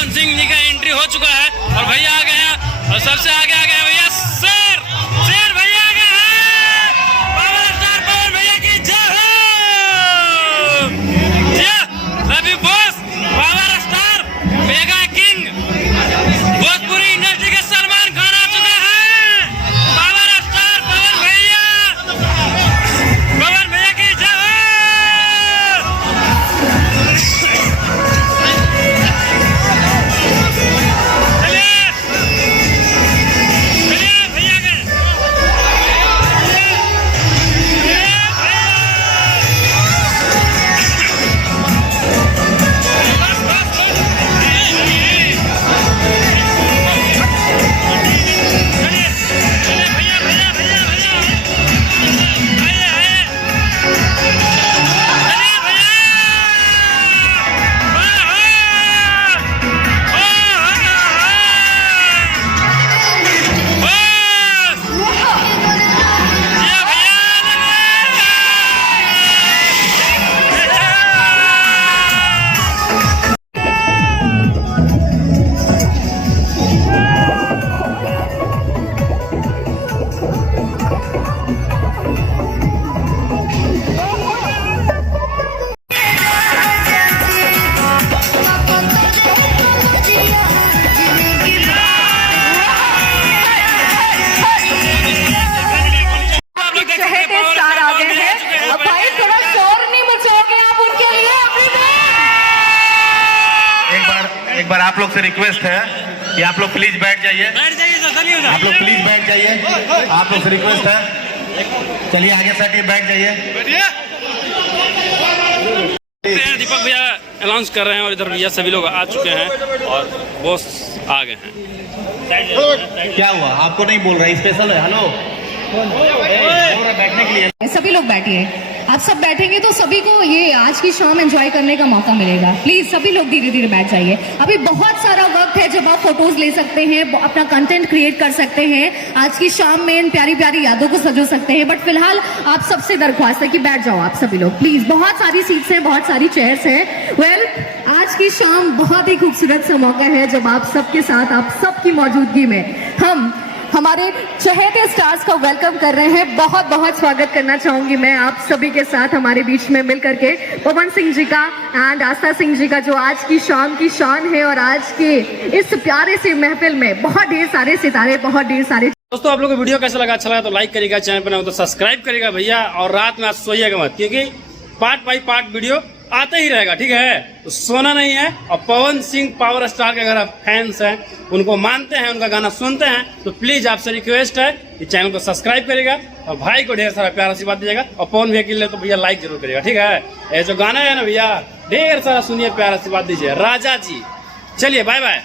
पवन सिंह जी का एंट्री हो चुका है और भैया आ गए हैं और सबसे आगे आ गए भैया शेर भैया आ गए हैं। पावर स्टार पवन भैया की जय हो। Ravi Bose power star mega king Bhojpuri industry के सलमान खान आ चुके हैं। पावर स्टार पवन भैया की जय हो। एक बार आप लोग से रिक्वेस्ट है कि आप लोग प्लीज बैठ जाइए। आप लोग प्लीज बैठ जाइए। आप लोग से रिक्वेस्ट है, चलिए आगे से बैठ जाइए। दीपक भैया अनाउंस कर रहे हैं और इधर भैया सभी लोग आ चुके हैं और बॉस आ गए हैं। क्या हुआ, आपको नहीं बोल रहे? स्पेशल है। हेलो, बैठने के लिए सभी लोग बैठिए। आप सब बैठेंगे तो सभी को ये आज की शाम एंजॉय करने का मौका मिलेगा। प्लीज सभी लोग धीरे धीरे बैठ जाइए। अभी बहुत सारा वक्त है जब आप फोटोज ले सकते हैं, अपना कंटेंट क्रिएट कर सकते हैं, आज की शाम में इन प्यारी प्यारी यादों को सजो सकते हैं। बट फिलहाल आप सबसे दरख्वास्त है कि बैठ जाओ आप सभी लोग प्लीज। बहुत सारी सीट्स हैं, बहुत सारी चेयर्स हैं। वेल, आज की शाम बहुत ही खूबसूरत सा मौका है जब आप सबके साथ, आप सबकी मौजूदगी में हम हमारे चहेते स्टार्स का वेलकम कर रहे हैं। बहुत बहुत स्वागत करना चाहूंगी मैं आप सभी के साथ हमारे बीच में मिल करके पवन सिंह जी का एंड आस्था सिंह जी का, जो आज की शाम की शान है। और आज के इस प्यारे से महफिल में बहुत ढेर सारे सितारे, बहुत ढेर सारे। दोस्तों, आप लोगों को वीडियो कैसा लगा? अच्छा लगा तो लाइक करिएगा, चैनल पर नया हो तो सब्सक्राइब करिएगा भैया। और रात में आज सोइएगा मत, क्योंकि पार्ट बाई पार्ट वीडियो आता ही रहेगा, ठीक है? तो सोना नहीं है। और पवन सिंह पावर स्टार के अगर आप फैंस हैं, उनको मानते हैं, उनका गाना सुनते हैं, तो प्लीज आपसे रिक्वेस्ट है कि चैनल को सब्सक्राइब करिएगा और भाई को ढेर सारा प्यार आशीर्वाद दीजिएगा। और पवन भैया के लिए तो भैया लाइक जरूर करिएगा, ठीक है? ये जो गाना है ना भैया, ढेर सारा सुनिए, प्यार आशीर्वाद दीजिए। राजा जी, चलिए बाय बाय।